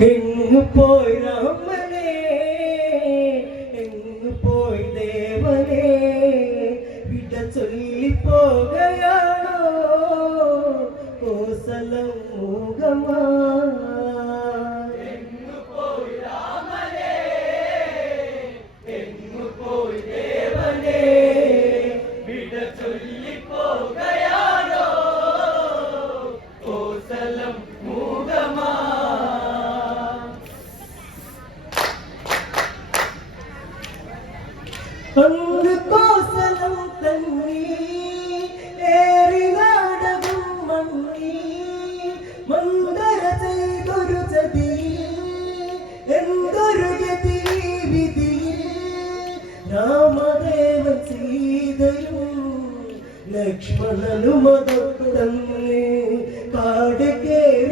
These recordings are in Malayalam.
എങ്ങു പോയി gave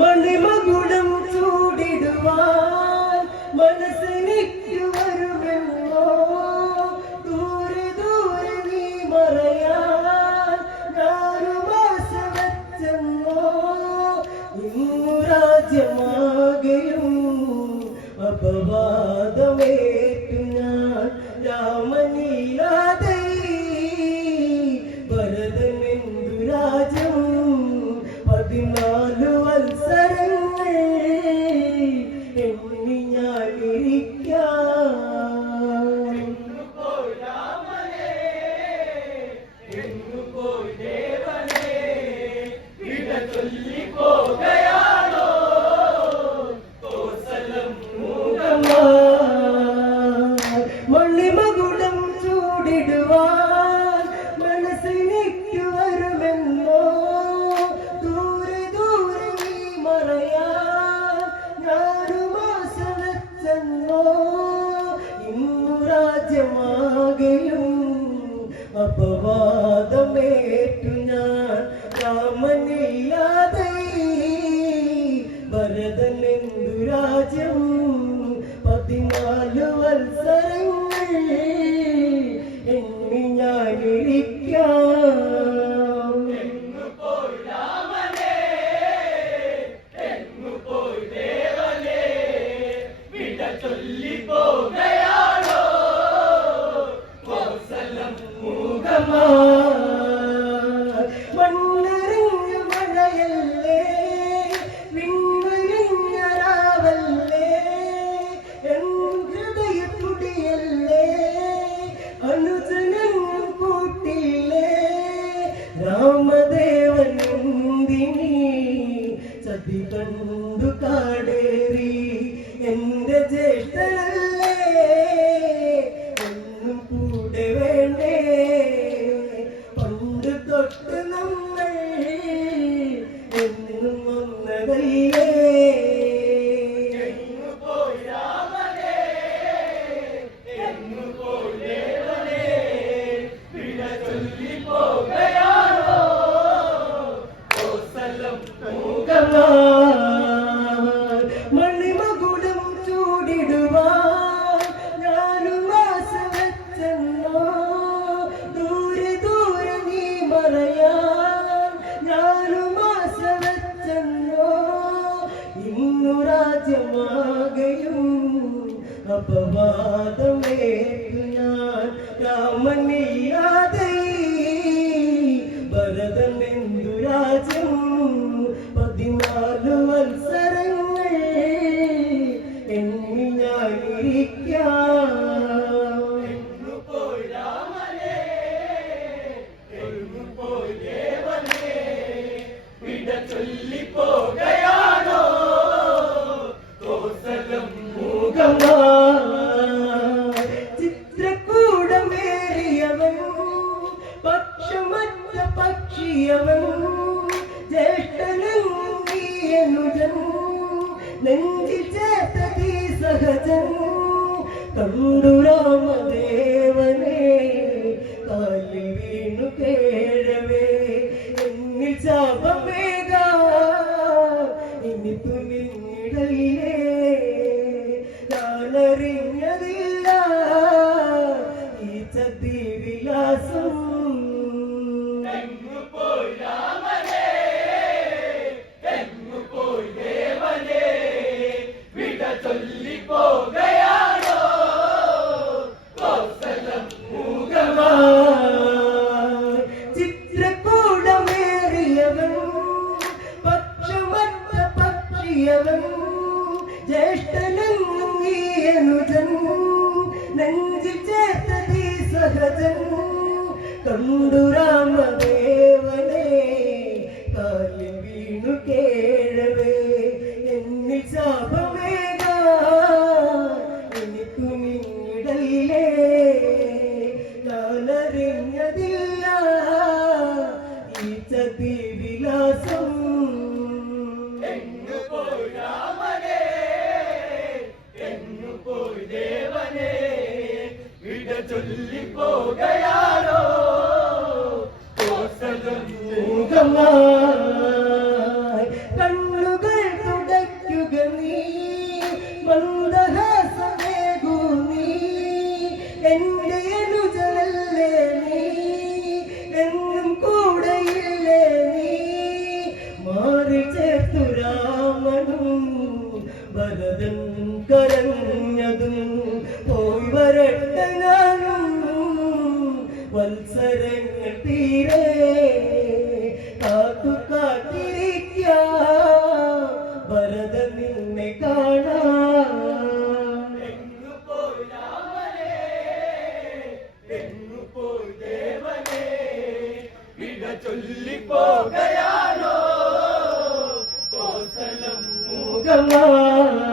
money, my girl. ಕವಿಗಳು ഞങ്ങളറിഞ്ഞതില്ല ഈ ചത്തി വിലാസം ജ്യേഷ്ഠ ఉండురా. ഭരതൻ കരൻ Allah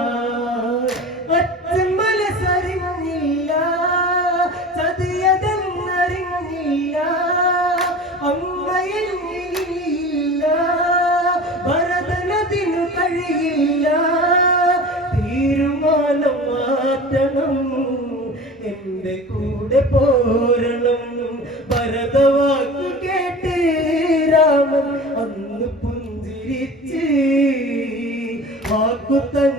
ভগতন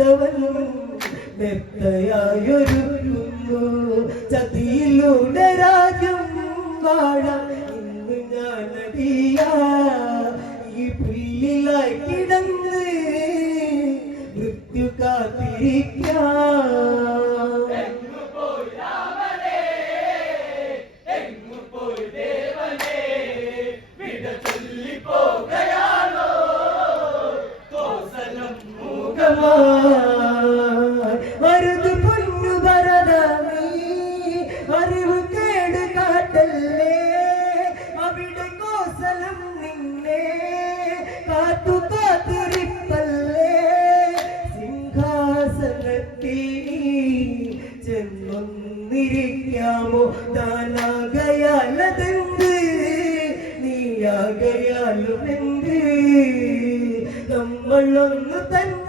മരിച്ചവൻ മെത്തയായൊരുന്നു ചതിയിലൂടെ രാജ്യം വാഴ ഇന്ന് ഞാനടിയ ഈ പുല്ലിലായി കിടന്ന് മൃത്യു കാത്തിരിക്കാം Oh. പകയാലും എന്ത് നമ്മളൊന്ന് തന്നെ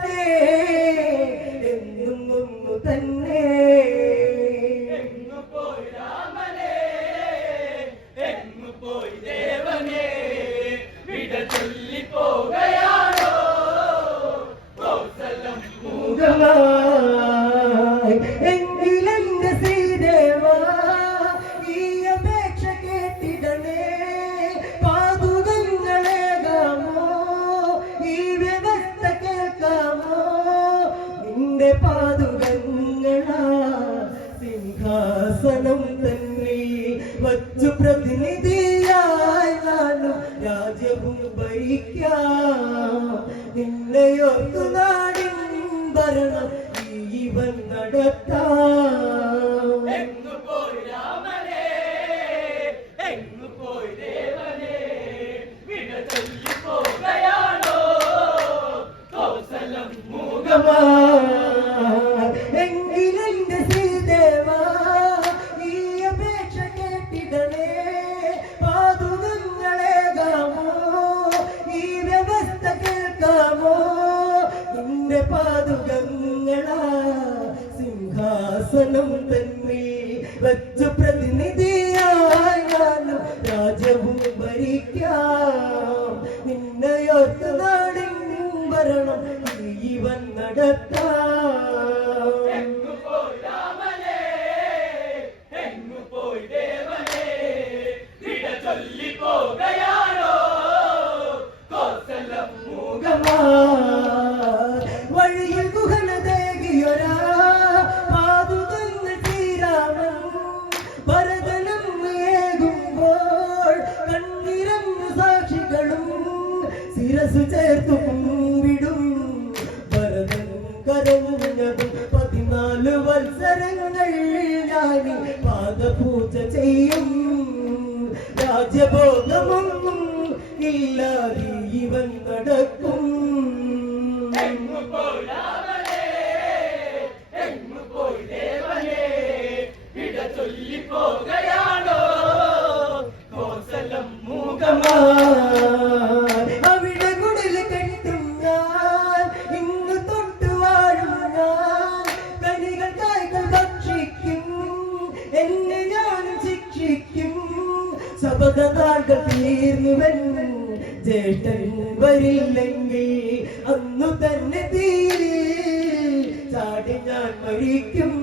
ഞാൻ മരിക്കും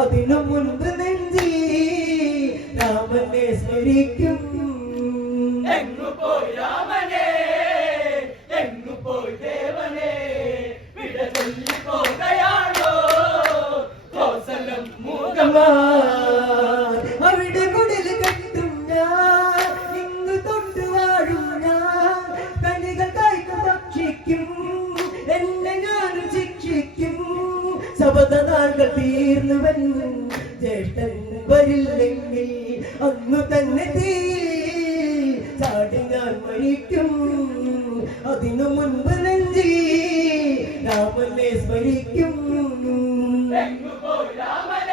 അതിനു മുൻപ് നെഞ്ചി രാമനെ സ്മരിക്കും. എങ്ങു പോയി രാമനെ? ശബദ നാളുകൾ തീർന്നുവെന്നും ജ്യേഷ്ഠൻ വരില്ലെങ്കിൽ അന്നു തന്നെ തീ ചാടി ഞാൻ മരിക്കും. അതിനു മുൻപ് നെഞ്ചി രാമനെ സ്മരിക്കും. രാമൻ.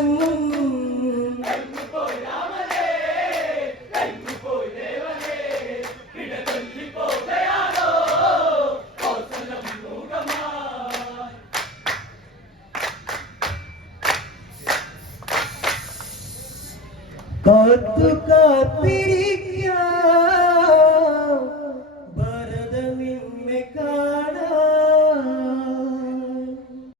One